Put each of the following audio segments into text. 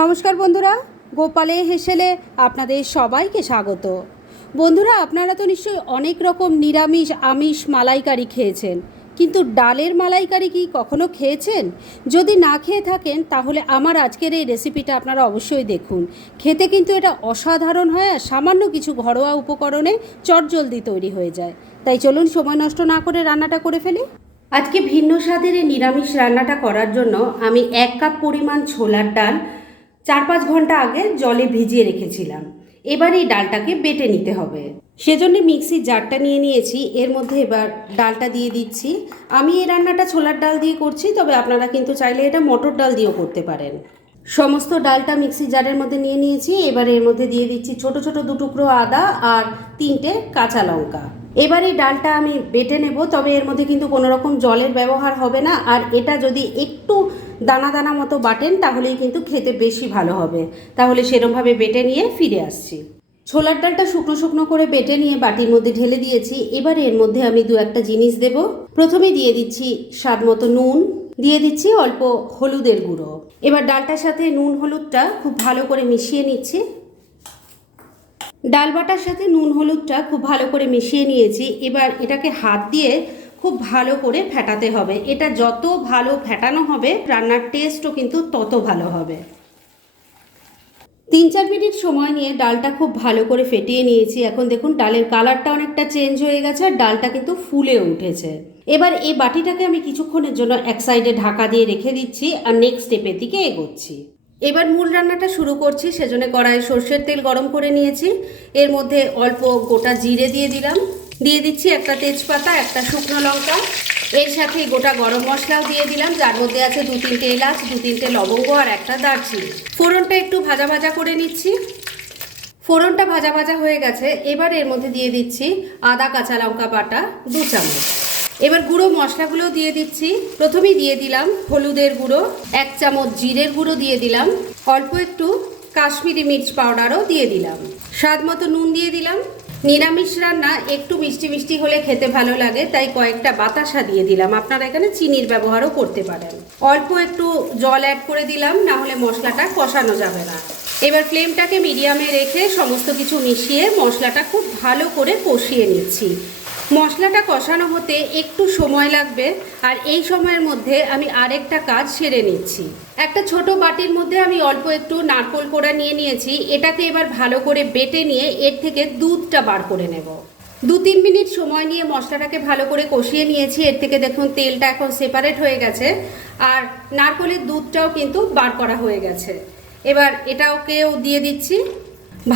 নমস্কার বন্ধুরা, গোপালে হেসেলে আপনাদের সবাইকে স্বাগত। বন্ধুরা, আপনারা তো নিশ্চয়ই অনেক রকম নিরামিষ, আমিষ মালাইকারি খেয়েছেন। কিন্তু ডালের মালাইকারি কি কখনো খেয়েছেন? যদি না খেয়ে থাকেন, তাহলে আমার আজকের এই রেসিপিটা আপনারা অবশ্যই দেখুন। খেতে কিন্তু এটা অসাধারণ হয় আর সামান্য কিছু ঘরোয়া উপকরণে চটজলদি তৈরি হয়ে যায়। তাই চলুন সময় নষ্ট না করে রান্নাটা করে ফেলি। আজকে ভিন্ন স্বাদের এই নিরামিষ রান্নাটা করার জন্য আমি এক কাপ পরিমাণ ছোলার ডাল চার পাঁচ ঘণ্টা আগে জলে ভিজিয়ে রেখেছিলাম। এবার এই ডালটাকে বেটে নিতে হবে। সেজন্য মিক্সির জারটা নিয়ে নিয়েছি। এর মধ্যে এবার ডালটা দিয়ে দিচ্ছি। আমি এই রান্নাটা ছোলার ডাল দিয়ে করছি, তবে আপনারা কিন্তু চাইলে এটা মটর ডাল দিয়েও করতে পারেন। সমস্ত ডালটা মিক্সির জারের মধ্যে নিয়ে নিয়েছি। এবার এর মধ্যে দিয়ে দিচ্ছি ছোট ছোট দু টুকরো আদা আর তিনটে কাঁচা লঙ্কা। এবার এই ডালটা আমি বেটে নেব, তবে এর মধ্যে কিন্তু কোনো রকম জলের ব্যবহার হবে না। আর এটা যদি একটু দানা দানা মতো বাটেন, তাহলেই কিন্তু খেতে বেশি ভালো হবে। তাহলে সেরমভাবে বেটে নিয়ে ফিরে আসছি। ছোলার ডালটা শুকনো শুকনো করে বেটে নিয়ে বাটির মধ্যে ঢেলে দিয়েছি। এবার এর মধ্যে আমি দু একটা জিনিস দেব। প্রথমে দিয়ে দিচ্ছি স্বাদ মতো নুন, দিয়ে দিচ্ছি অল্প হলুদের গুঁড়ো। এবার ডালটার সাথে নুন হলুদটা খুব ভালো করে মিশিয়ে নিচ্ছি। ডাল বাটার সাথে নুন হলুদটা খুব ভালো করে মিশিয়ে নিয়েছি। এবার এটাকে হাত দিয়ে খুব ভালো করে ফেটাতে হবে। এটা যত ভালো ফেটানো হবে, রান্নার টেস্টও কিন্তু তত ভালো হবে। তিন চার মিনিট সময় নিয়ে ডালটা খুব ভালো করে ফেটিয়ে নিয়েছি। এখন দেখুন, ডালের কালারটা অনেকটা চেঞ্জ হয়ে গেছে আর ডালটা কিন্তু ফুলে উঠেছে। এবার এই বাটিটাকে আমি কিছুক্ষণের জন্য এক সাইডে ঢাকা দিয়ে রেখে দিচ্ছি আর নেক্সট স্টেপের দিকে এগোচ্ছি। এবার মূল রান্নাটা শুরু করছি, সেজন্য কড়াই সর্ষের তেল গরম করে নিয়েছি। এর মধ্যে অল্প গোটা জিরে দিয়ে দিলাম। দিয়ে দিচ্ছি একটা তেজপাতা, একটা শুকনো লঙ্কা। এর সাথে গোটা গরম মশলাও দিয়ে দিলাম, যার মধ্যে আছে দু তিনটে এলাচ, দু তিনটে লবঙ্গ আর একটা দারচিনি। ফোড়নটা একটু ভাজা ভাজা করে নিচ্ছি। ফোড়নটা ভাজা ভাজা হয়ে গেছে, এবার এর মধ্যে দিয়ে দিচ্ছি আদা, কাঁচা লঙ্কা বাটা, দু চামচ। এবার গুঁড়ো মশলাগুলো দিয়ে দিচ্ছি। প্রথমেই দিয়ে দিলাম হলুদের গুঁড়ো, এক চামচ জিরের গুঁড়ো দিয়ে দিলাম। অল্প একটু কাশ্মীরি মির্চ পাউডারও দিয়ে দিলাম। স্বাদ মতো নুন দিয়ে দিলাম। নিরামিষ রান্না একটু মিষ্টি মিষ্টি হলে খেতে ভালো লাগে, তাই কয়েকটা বাতাসা দিয়ে দিলাম। আপনারা এখানে চিনির ব্যবহারও করতে পারেন। অল্প একটু জল অ্যাড করে দিলাম, না হলে মশলাটা কষানো যাবে না। এবার ফ্লেমটাকে মিডিয়ামে রেখে সমস্ত কিছু মিশিয়ে মশলাটা খুব ভালো করে কষিয়ে নিচ্ছি। মশলাটা কষানো হতে একটু সময় লাগবে আর এই সময়ের মধ্যে আমি আরেকটা কাজ সেরে নিচ্ছি। একটা ছোট বাটির মধ্যে আমি অল্প একটু নারকোল কোড়া নিয়ে নিয়েছি, এটাকে এবার ভালো করে বেটে নিয়ে এর থেকে দুধটা বার করে নেব। দু তিন মিনিট সময় নিয়ে মশলাটাকে ভালো করে কষিয়ে নিয়েছি, এর থেকে দেখুন তেলটা এখন সেপারেট হয়ে গেছে আর নারকোলের দুধটাও কিন্তু বার করা হয়ে গেছে। এবার এটাকেও দিয়ে দিচ্ছি।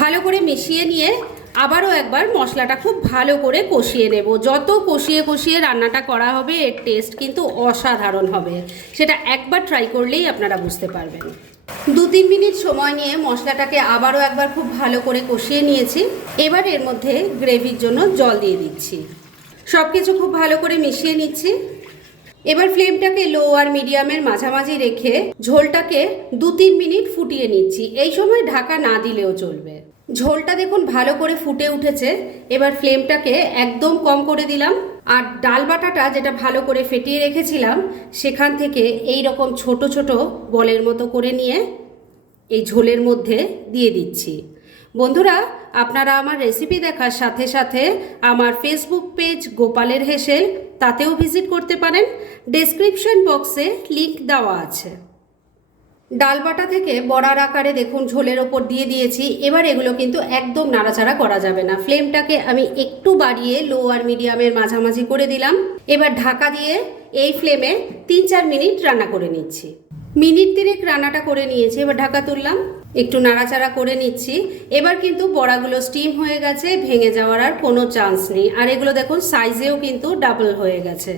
ভালো করে মিশিয়ে নিয়ে আবারও একবার মশলাটা খুব ভালো করে কষিয়ে নেব। যত কষিয়ে কষিয়ে রান্নাটা করা হবে, এর টেস্ট কিন্তু অসাধারণ হবে। সেটা একবার ট্রাই করলেই আপনারা বুঝতে পারবেন। দু তিন মিনিট সময় নিয়ে মশলাটাকে আবারও একবার খুব ভালো করে কষিয়ে নিয়েছি। এবার এর মধ্যে গ্রেভির জন্য জল দিয়ে দিচ্ছি। সব কিছু খুব ভালো করে মিশিয়ে নিচ্ছি। এবার ফ্লেমটাকে লো আর মিডিয়ামের মাঝামাঝি রেখে ঝোলটাকে দু তিন মিনিট ফুটিয়ে নিচ্ছি। এই সময় ঢাকা না দিলেও চলবে। ঝোলটা দেখুন ভালো করে ফুটে উঠেছে। এবার ফ্লেমটাকে একদম কম করে দিলাম। আর ডাল বাটাটা যেটা ভালো করে ফেটিয়ে রেখেছিলাম, সেখান থেকে এই রকম ছোট ছোট বলের মতো করে নিয়ে এই ঝোলের মধ্যে দিয়ে দিচ্ছি। বন্ধুরা, আপনারা আমার রেসিপি দেখার সাথে সাথে আমার ফেসবুক পেজ গোপালের হেসেল, তাতেও ভিজিট করতে পারেন। ডেসক্রিপশন বক্সে লিংক দেওয়া আছে। ডাল বাটা থেকে বড়ার আকারে দেখুন ঝোলের ওপর দিয়ে দিয়েছি। এবার এগুলো কিন্তু একদম নাড়াচাড়া করা যাবে না। ফ্লেমটাকে আমি একটু বাড়িয়ে লো আর মিডিয়ামের মাঝামাঝি করে দিলাম। এবার ঢাকা দিয়ে এই ফ্লেমে তিন চার মিনিট রান্না করে নিচ্ছি। মিনিট তিনেক রান্নাটা করে নিয়েছি, এবার ঢাকা তুললাম। একটু নাড়াচাড়া করে নিচ্ছি। এবার কিন্তু বড়াগুলো স্টিম হয়ে গেছে, ভেঙে যাওয়ার আর কোনো চান্স নেই। আর এগুলো দেখুন সাইজেও কিন্তু ডাবল হয়ে গেছে।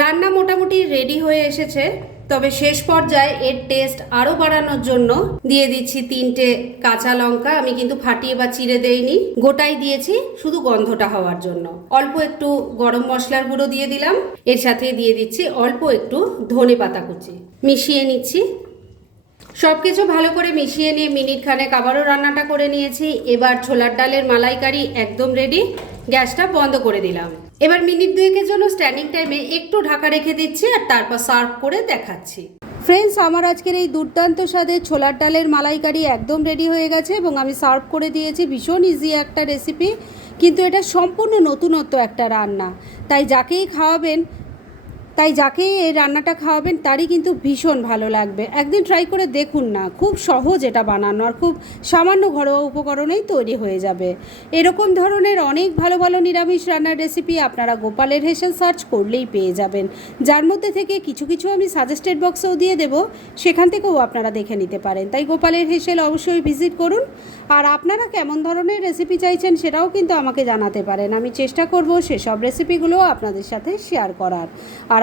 রান্না মোটামুটি রেডি হয়ে এসেছে। তবে শেষ পর্যায়ে এর টেস্ট আরও বাড়ানোর জন্য দিয়ে দিচ্ছি তিনটে কাঁচা লঙ্কা। আমি কিন্তু ফাটিয়ে বা চিড়ে দেইনি, গোটাই দিয়েছি শুধু গন্ধটা হওয়ার জন্য। অল্প একটু গরম মশলার গুঁড়ো দিয়ে দিলাম, এর সাথে দিয়ে দিচ্ছি অল্প একটু ধনে পাতা কুচি। মিশিয়ে নিচ্ছি। সব কিছু ভালো করে মিশিয়ে নিয়ে মিনিট খানেক আবারও রান্নাটা করে নিয়েছি। এবার ছোলার ডালের মালাইকারি একদম রেডি গ্যাসটা বন্ধ করে দিলাম। এবার মিনিট দুয়েকের জন্য স্ট্যান্ডিং টাইমে একটু ঢাকা রেখে দিচ্ছি আর তারপর সার্ভ করে দেখাচ্ছি। ফ্রেন্ডস আমার আজকের এই দুর্দান্ত স্বাদের ছোলার ডালের মালাইকারি একদম রেডি হয়ে গেছে এবং আমি সার্ভ করে দিয়েছি ভীষণ ইজি একটা রেসিপি কিন্তু এটা সম্পূর্ণ নতুনত্ব একটা রান্না। তাই যাকেই খাওয়াবেন তাই যাকেই এই রান্নাটা খাওয়াবেন, তারই কিন্তু ভীষণ ভালো লাগবে। একদিন ট্রাই করে দেখুন না, খুব সহজ এটা বানানো আর খুব সামান্য ঘরোয়া উপকরণেই তৈরি হয়ে যাবে। এরকম ধরনের অনেক ভালো ভালো নিরামিষ রান্নার রেসিপি আপনারা গোপালের হেসেল সার্চ করলেই পেয়ে যাবেন। যার মধ্যে থেকে কিছু কিছু আমি সাজেস্টেড বক্সেও দিয়ে দেব, সেখান থেকেও আপনারা দেখে নিতে পারেন। তাই গোপালের হেসেল অবশ্যই ভিজিট করুন। আর আপনারা কেমন ধরনের রেসিপি চাইছেন সেটাও কিন্তু আমাকে জানাতে পারেন। আমি চেষ্টা করব সেসব রেসিপিগুলো আপনাদের সাথে শেয়ার করার। আর